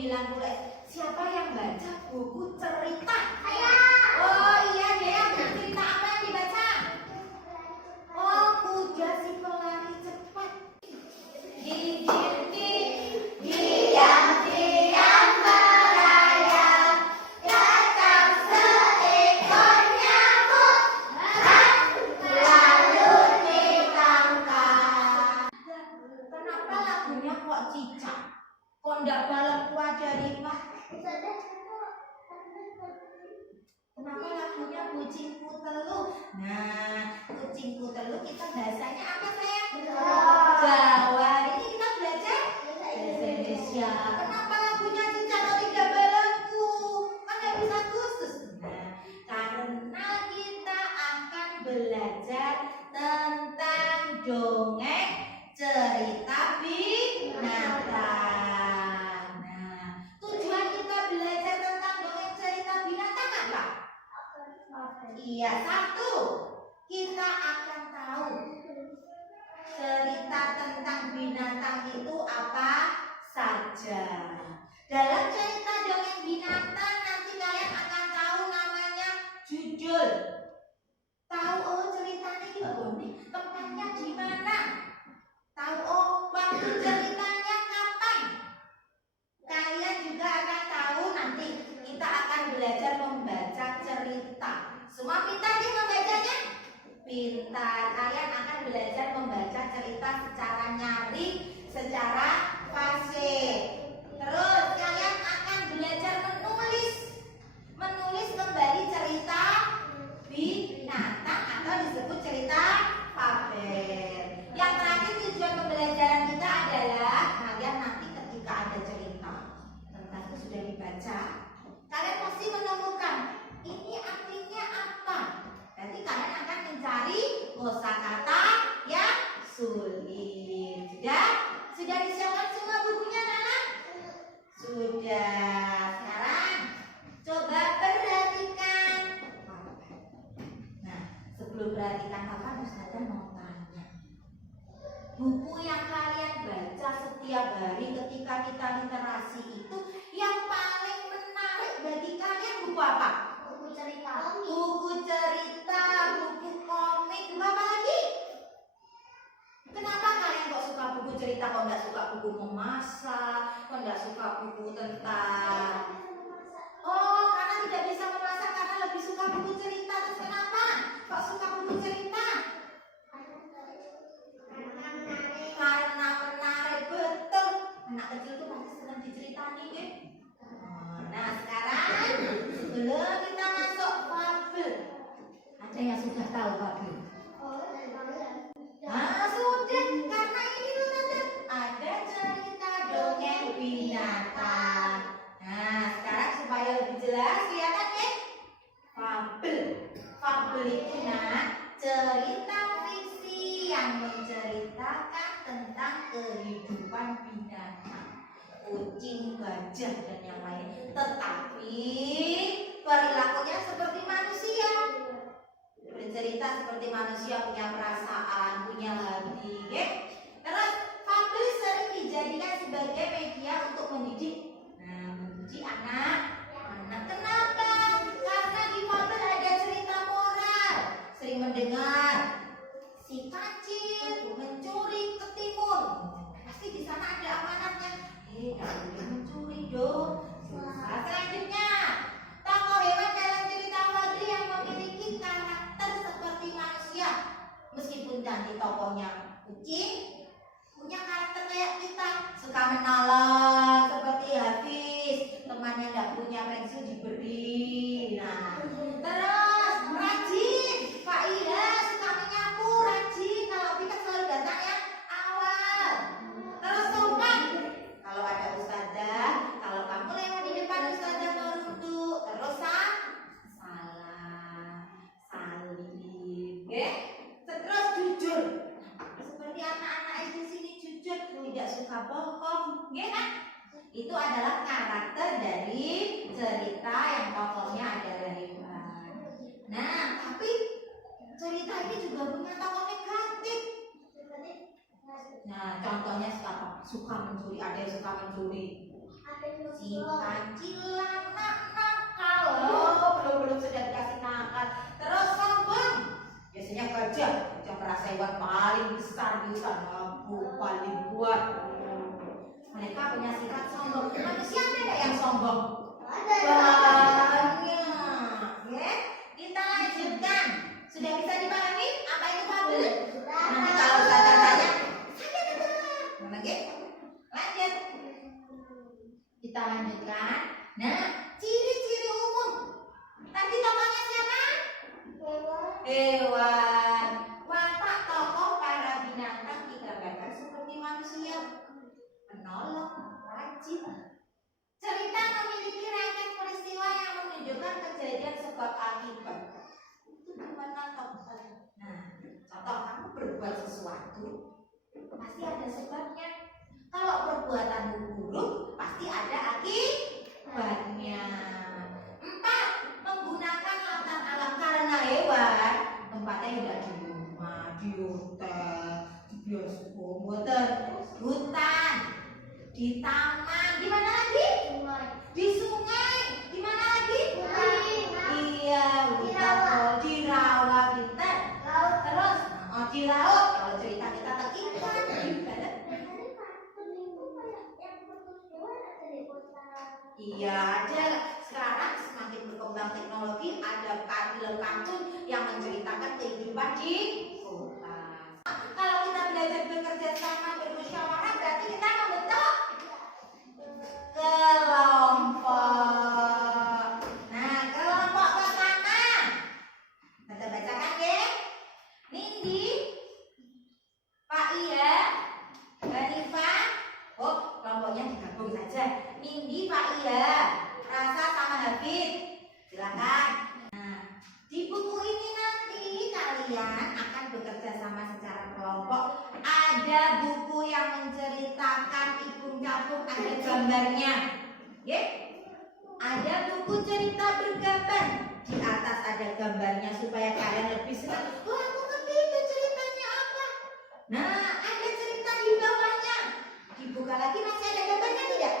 90. Siapa yang baca buku cerita? Saya. Oh iya Dea, buku cerita apa yang dibaca? Oh, Kuda si Pelari Cepat. Diam-diam merayap, datang seekor nyamuk, lalu ditangkap. Kenapa lagunya kok cicak? Kok ndak balap wajah Rifah? Kenapa lagunya kucingku teluh? Nah, kucingku teluh kita bahasanya apa sayang? Jawa. Ini kita belajar bahasa Indonesia. Kenapa lagunya cicak kok tidak balapku? Kan habis Agustus. Nah, karena kita akan belajar tentang dongeng cerita binatang. Nah, tujuan kita belajar tentang dongeng cerita binatang apa? Iya, satu, kita akan tahu cerita tentang binatang itu apa saja. Dalam cerita dongeng binatang nanti kalian akan tahu namanya judul. Tahu oh ceritanya gimana? Tempatnya di mana? Tahu oh waktu ceritanya kapan? Kalian juga akan tahu nanti kita akan belajar membaca cerita. Semua pintar nih membacanya? Pintar. Kalian akan belajar membaca cerita secara nyaring, secara fasih. Terus kalian akan belajar menulis kembali cerita binatang atau disebut cerita fabel. Yang terakhir tujuan pembelajaran kita adalah kalian nanti ketika ada cerita tentang itu sudah dibaca, kalian pasti menemukan ini artinya apa. Nanti kalian akan mencari kosakata yang sulit. Sudah disiapkan semua bukunya, Nana? Sudah. Sekarang coba perhatikan. Nah, sebelum perhatikan apa, Ustazah mau tanya. Buku yang kalian baca setiap hari ketika kita literasi itu yang paling menarik bagi kalian buku apa? Buku cerita. Buku cerita, buku komik, apa lagi? Kenapa kalian kok suka buku cerita, kok nggak suka buku memasak, kok nggak suka buku tentang... Oh, karena tidak bisa memasak, karena lebih suka buku cerita. Terus kenapa kok suka buku cerita? Karena menarik, betul. Anak kecil tuh pasti senang diceritain, gitu. Nah, sekarang sebelum kita masuk fabel, ada yang sudah tahu fabel? Nah, sudah, karena ini tuh tante ada cerita dongeng binatang. Nah, sekarang supaya lebih jelas, kelihatan ya? Fabel itu cerita fiksi yang menceritakan tentang kehidupan binatang, kucing, gajah, dan yang lain. Tetapi perilakunya seperti manusia. Bercerita seperti manusia, punya perasaan, punya hati, ya? Terus fabel sering dijadikan sebagai media untuk mendidik. Nah, mendidik anak-anak. Kenapa? Karena di fabel ada cerita moral. Sering mendengar si kancil mencuri ketimun. Pasti di sana ada amanatnya. Nggak boleh mencuri dong. Nah, selanjutnya tokoh hewan dalam cerita fabel yang memiliki karakter seperti manusia. Meskipun nanti tokohnya kucing, punya karakter kayak kita, suka menolong seperti Hafiz, temannya nggak punya pensil diberi. Nah, terus rajin, Pak Ira suka menyapu, rajin. Kalau kita selalu datang yang awal. Terus sopan, kalau ada ustazah, kalau kamu lewat di depan ustazah mau duduk. Terus salam, salim, ya. Terus jujur, seperti anak-anak di sini jujur, tidak suka bohong, ya kan? Itu adalah karakter dari cerita yang tokohnya adalah hewan. Nah, tapi cerita ini juga punya tokoh negatif. Nah, contohnya suka mencuri, ada yang suka mencuri. Si kancilan nakal. Oh, belum sudah dikasih nakal. Terus sombong. Biasanya gajah merasa hewan paling besar di sana, paling kuat. Mereka punya sifat sombong. Manusia ada yang sombong? Banyak. Ya, kita lanjutkan. Sudah bisa dipahami apa itu fabel? Nanti kalau saya tanya, saya betul. Oke, lanjut. Kita lanjutkan. Nah, ciri-ciri umum. Tadi tokohnya siapa? Hewan. Watak tokoh para binatang digambarkan seperti manusia. Menolong, rajin. Cerita memiliki rangkaian peristiwa yang menunjukkan kejadian sebab akibat. Itu gimana tokohnya? Nah, contoh kamu berbuat sesuatu, pasti ada sebabnya. Kalau perbuatan buruk, pasti ada akibatnya. 4. Menggunakan latar alam karena hewan tempatnya tidak di rumah, di hotel, di bioskop, hutan, di taman, di mana lagi? Di sungai, di mana lagi? Iya, hutan, di rawa, pintar. Terus, di laut. Kalau cerita kita ikan, iya, ada. Sekarang semakin berkembang teknologi, ada film kartun yang menceritakan kehidupan di kota. Kalau kita belajar bekerja sama, bermusyawarah, berarti kita membentuk kelompok. Nah, kelompok pertama. Kita bacakan ya. Nindi, Pak Iya, Hanifah. Oh, kelompoknya digabung saja. Nindi, Pak Iya, Rasa sama Habib. Silakan. Nah, di buku ini nanti kalian akan bekerja sama secara kelompok. Ada buku yang menceritakan Ipung Capung, ada gambarnya. Ya? Ada buku cerita bergambar. Di atas ada gambarnya supaya kalian lebih senang. Oh, aku ngerti itu ceritanya apa. Nah, ada cerita di bawahnya. Dibuka lagi masih ada gambarnya tidak?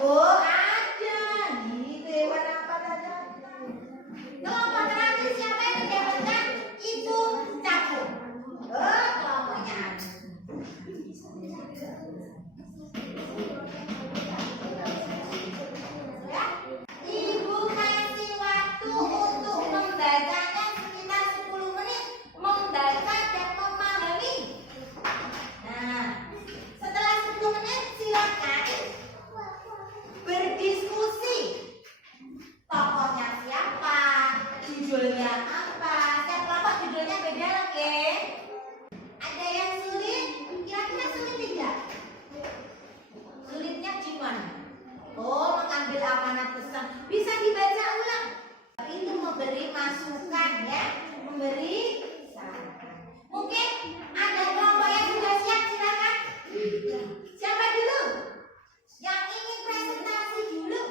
Oh, ada. Gitu, hewan apa saja? Kelompok terakhir siapa yang mendapatkan Ipung Capung? Oh, kelompoknya ada. Ibu kasih waktu untuk membacanya sekitar 10 menit. Membaca dan memahami. Nah, setelah 10 menit silakan berdiskusi. Tokohnya siapa? Judulnya apa? Setiap kelompok judulnya beda oke? Ada yang sulit? Kira-kira sulit tidak? Sulitnya gimana? Oh, mengambil amanat pesan. Bisa dibaca ulang. Itu memberi masukan ya, memberi saran. Mungkin ada kelompok yang sudah siap, silakan. Siapa dulu? Yang ingin presentasi dulu?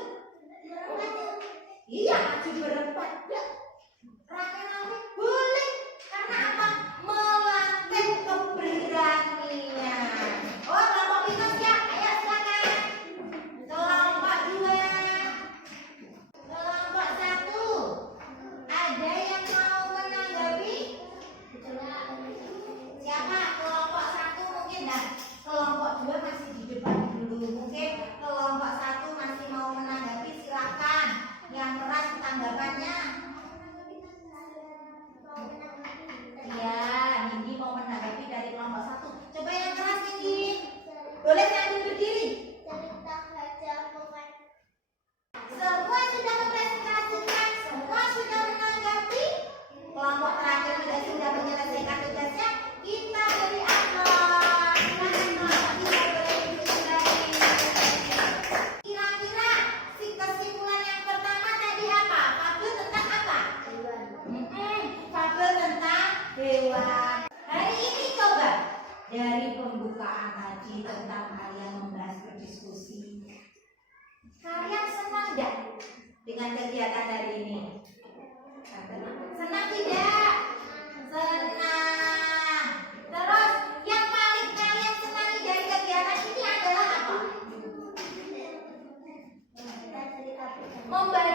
Iya, maju berempat. Ya. Rame-rame boleh. Karena apa? Melatih keberanian. Oh, kelompok itu siap. Ayo silakan. Kelompok 2. Kelompok 1. Ada yang mau menanggapi? Siapa? Kelompok 1 mungkin dah. Kelompok 2 masih di depan dulu. Mungkin kelompok 1 masih mau menanggapi, silakan. Yang keras tanggapannya. membaca